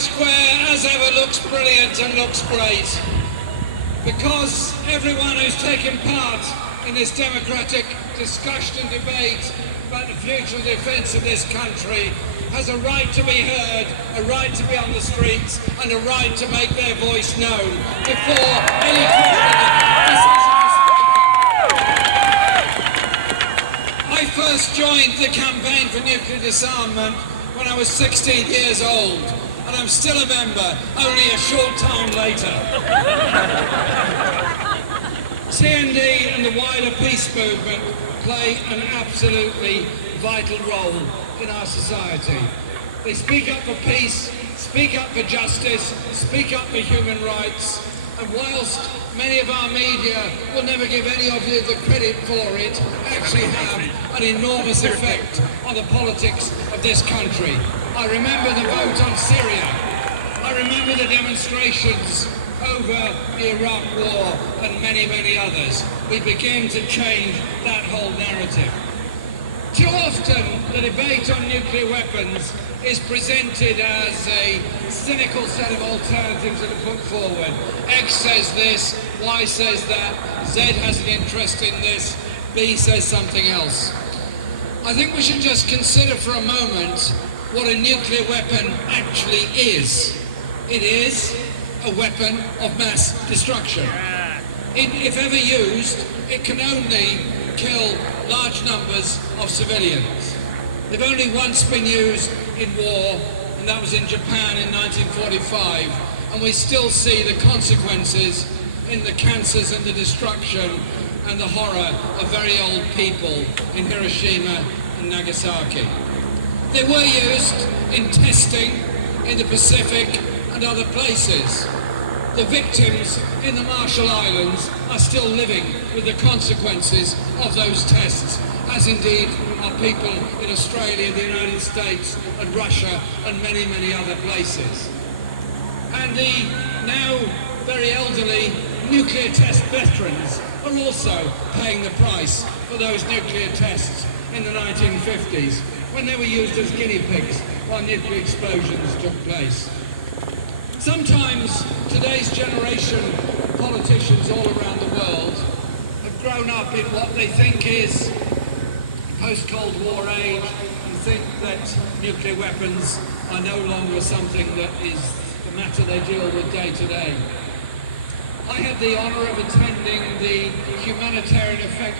Square, as ever, looks brilliant and looks great, because everyone who's taken part in this democratic discussion and debate about the future defence of this country has a right to be heard, a right to be on the streets, and a right to make their voice known before any decision is taken. I first joined the campaign for nuclear disarmament when I was 16 years old, and I'm still a member, only a short time later. CND and the wider peace movement play an absolutely vital role in our society. They speak up for peace, speak up for justice, speak up for human rights, and whilst many of our media will never give any of you the credit for it, actually have an enormous effect on the politics of this country. I remember the vote on Syria. I remember the demonstrations over the Iraq War and many, many others. We began to change that whole narrative. Too often, the debate on nuclear weapons is presented as a cynical set of alternatives that are put forward. X says this, Y says that, Z has an interest in this, B says something else. I think we should just consider for a moment what a nuclear weapon actually is. It is a weapon of mass destruction. If ever used, it can only kill large numbers of civilians. They've only once been used in war, and that was in Japan in 1945, and we still see the consequences in the cancers and the destruction and the horror of very old people in Hiroshima and Nagasaki. They were used in testing in the Pacific and other places. The victims in the Marshall Islands are still living with the consequences of those tests, as indeed are people in Australia, the United States and Russia and many, many other places. And the now very elderly nuclear test veterans are also paying the price for those nuclear tests in the 1950s, when they were used as guinea pigs while nuclear explosions took place. Sometimes today's generation of politicians all around the world have grown up in what they think is post-Cold War age and think that nuclear weapons are no longer something that is the matter they deal with day to day. I had the honour of attending the humanitarian effect